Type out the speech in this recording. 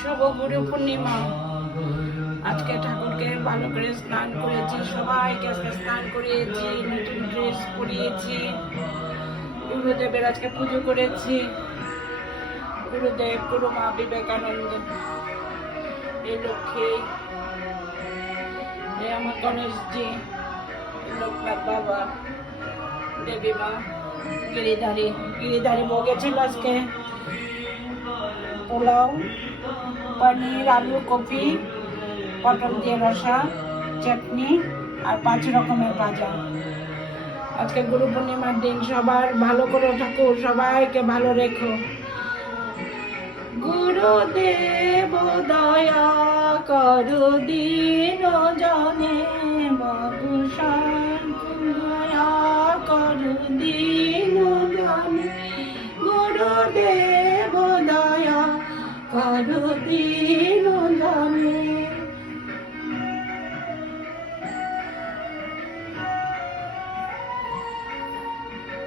শুভ গুরু পূর্ণিমা। আজকে ঠাকুরকে ভালো করে স্নান করেছি, সবাইকে আজকে স্নান করিয়েছি, নতুন ড্রেস পরিয়েছি। গুরুদেবের আজকে পুজো করেছি। গুরুদেব, গুরু মা বিবেকানন্দ, এই লক্ষ্মী, এই আমার গণেশজি, লোকনাথ বাবা, দেবী মা, গিরিধারী ভোগ ছিল আজকে পোলাও, পনির, আলু, কপি, পটল দিয়ে রসা, চাটনি আর 5 রকমের ভাজা। আজকে গুরু পূর্ণিমার দিন, সবার ভালো করো ঠাকুর, সবাইকে ভালো রেখো। গুরুদেব দয়া করো দীন জনে, বাবু দয়া করো দীন জনে। গুরুদেব দয়া করো দীন